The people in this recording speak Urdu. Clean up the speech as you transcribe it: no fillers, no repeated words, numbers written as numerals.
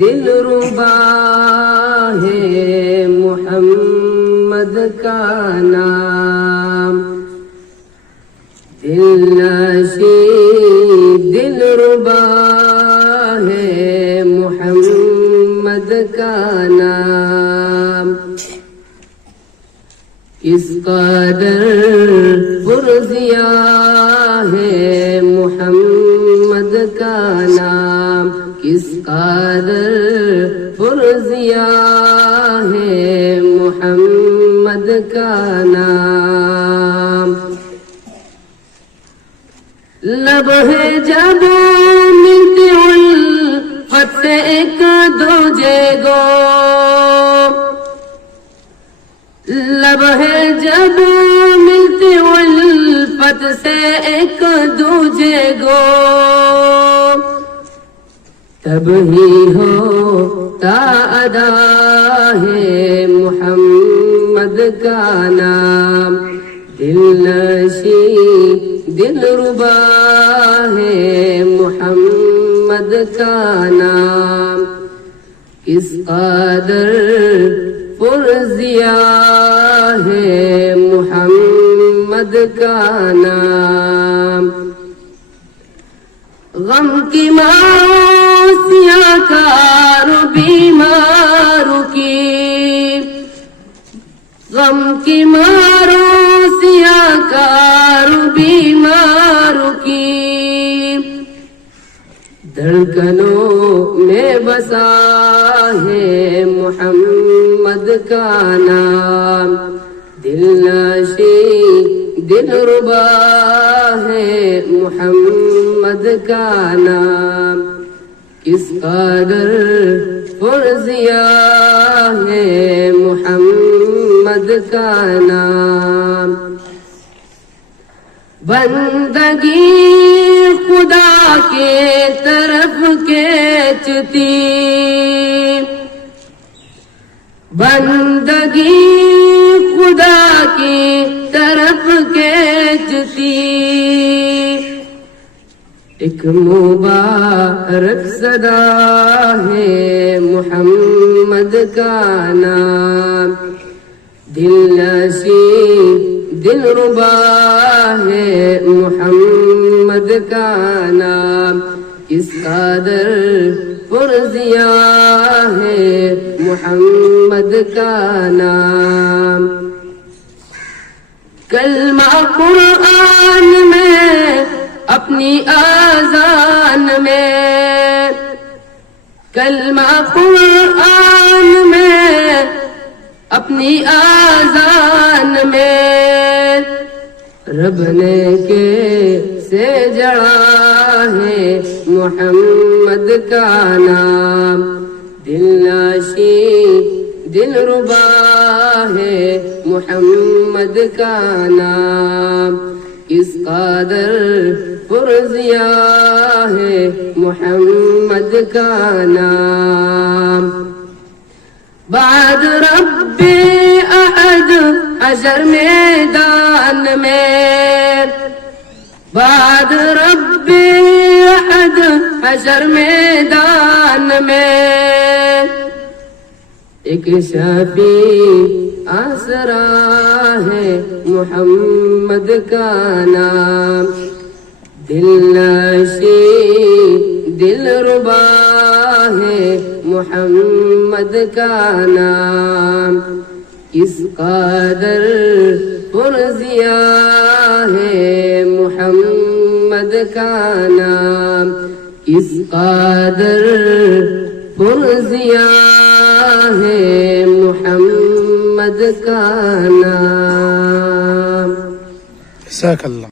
دلربا ہے محمد کا نام، دلنشیں دلربا ہے محمد کا نام، اس قدر پرزیا ہے محمد کا نام، کس قدر پرزیا ہے محمد کا نام، لب ہے جب ملتی الفت سے ایک دوجے گو، لب ہے جب ملتی الفت سے ایک دوجے گو، تب ہی ہوتا ادا ہے محمد کا نام، دلنشیں دلربا ہے محمد کا نام، کس قدر پرزیا ہے محمد کا نام، غم کی ماسیاں کارو بیماروں کی، غم کی مارو سیاں کارو بیماروں کی، دھڑکنوں میں بسا ہے محمد کا نام، دلنشیں دلربا ہے محمد کا نام، کس قدر پرزیا ہے محمد کا نام، بندگی خدا کے طرف کھینچتی، بندگی خدا کی طرف کھینچتی، ایک مبارک صدا ہے محمد کا نام، دلنشیں دلربا ہے محمد کا نام، کس قدر پرزیا ہے محمد کا نام، کلمہ قرآن میں اپنی آذان میں، کلمہ قرآن میں اپنی آذان میں، رب نے کیسے جڑا ہے محمد کا نام، دلنشیں دلربا ہے محمد کا نام، کس قدر پرزیا ہے محمد کا نام، بعد رب احد حشر میدان میں، بعد رب احد حشر میدان میں، ایک شفیع آسرا ہے محمد کا نام، دلنشیں دلربا ہے محمد کا نام، کس قدر پرزیا ہے محمد کا نام، کس قدر پرزیا ہے محمد کا نام، جزاک اللہ۔